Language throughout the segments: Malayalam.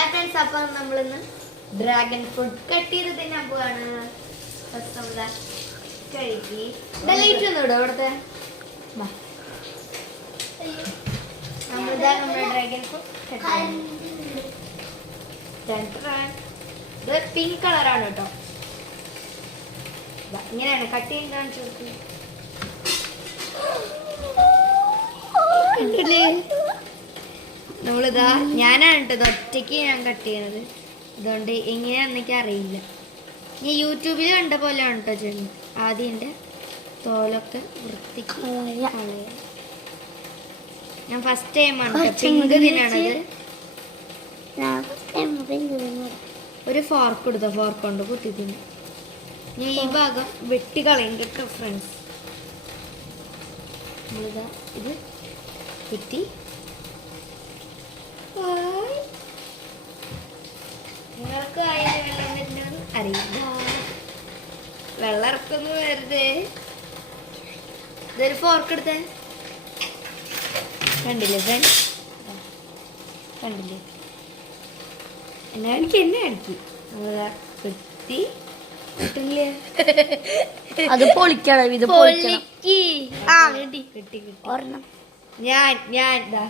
ഹായ് ഫ്രണ്ട്സ്, അപ്പം നമ്മളിന്ന് ഡ്രാഗൺ ഫ്രൂട്ട് കട്ട് ചെയ്ത് തിന്നാൻ പോവാണ്. കഴുകി ലൈറ്റ് ഒന്നും ഇടും അവിടുത്തെ. നമ്മളിതാ നമ്മുടെ ഡ്രാഗൺ ഫ്രൂട്ട് ഇത് പിങ്ക് കളറാണ് കേട്ടോ. ഇങ്ങനെയാണ് കട്ട് ചെയ്യാൻ കാണിച്ചു കൊടുക്കുന്നത്. കണ്ടില്ലേ, നമ്മളിതാ ഞാനാണ് കേട്ടത് ഒറ്റയ്ക്ക് ഞാൻ കട്ട് ചെയ്യണത്. അതുകൊണ്ട് എങ്ങനെയാണെന്നൊക്കെ അറിയില്ല. ഞാൻ യൂട്യൂബിൽ കണ്ട പോലെയാണ് കേട്ടോ ചെയ്യുന്നത്. ആദ്യം എൻ്റെ തോലൊക്കെ വൃത്തിക്ക് കളയാം. ഞാൻ ഫസ്റ്റ് ടൈമാണ് പിങ്ക് തിന്നാണത്. ഒരു ഫോർക്ക് എടുത്തോ, ഫോർക്ക് കൊണ്ട് കുത്തി തിന്നു. ഞാൻ ഈ ഭാഗം വെട്ടി കളയും കേട്ടോ ഫ്രണ്ട്സ്. നമ്മളിതാ ഇത് കുത്തി. നിങ്ങൾക്ക് അതിന് വെള്ളം വരുന്നത് അറിയില്ല. വെള്ളം ഇറക്കുന്നു വെറുതെ. ഇതൊരു ഫോർക്ക് എടുത്തേ. കണ്ടില്ലേ ഫ്രണ്ട്സ്, കണ്ടില്ലേ? എന്നെ അടിക്കി കുത്തി കിട്ടില്ലേ? അത് പൊളിക്കണം, ഇത് പൊളിക്കണം. കിട്ടി ഒരെണ്ണം. ഞാൻ ഇതാ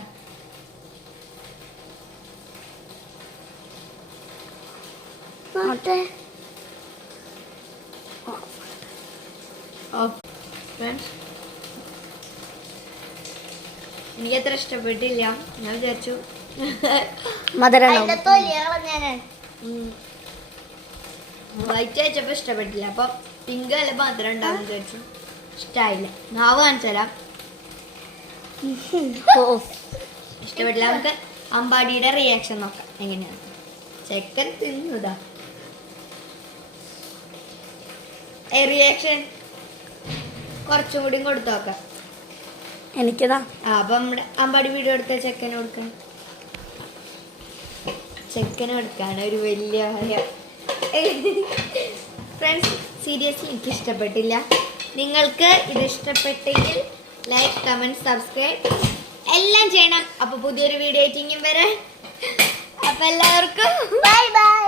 എനിക്കത്ര ഇഷ്ടപ്പെട്ടില്ല. ഞാൻ വിചാരിച്ചു വൈറ്റ് അയച്ചപ്പോ ഇഷ്ടപ്പെട്ടില്ല. അപ്പൊ പിങ്ക് അല്ല മധുരം ഉണ്ടാവും വിചാരിച്ചു. ഇഷ്ടായില്ല. നാവ് കാണിച്ചാലാ ഇഷ്ടപ്പെട്ടില്ല. നമുക്ക് അമ്പാടിയുടെ റിയാക്ഷൻ നോക്കാം എങ്ങനെയാണ്. ചെക്കൻ തിന്നുതാ റിയാക്ഷൻ കുറച്ചും കൂടി കൊടുത്തു നോക്കാം. എനിക്കതാ അപ്പൊ നമ്മുടെ അമ്പാടി വീഡിയോ എടുത്ത ചെക്കന് കൊടുക്കാൻ. ചെക്കന് കൊടുക്കാണ് ഒരു വലിയ ഫ്രണ്ട്സ്. സീരിയസ്ലി എനിക്ക് ഇഷ്ടപ്പെട്ടില്ല. നിങ്ങൾക്ക് ഇത് ഇഷ്ടപ്പെട്ടെങ്കിൽ ലൈക്ക്, കമന്റ്, സബ്സ്ക്രൈബ് എല്ലാം ചെയ്യണം. അപ്പൊ പുതിയൊരു വീഡിയോ ആയിട്ട് വരെ. അപ്പൊ എല്ലാവർക്കും ബൈ ബൈ.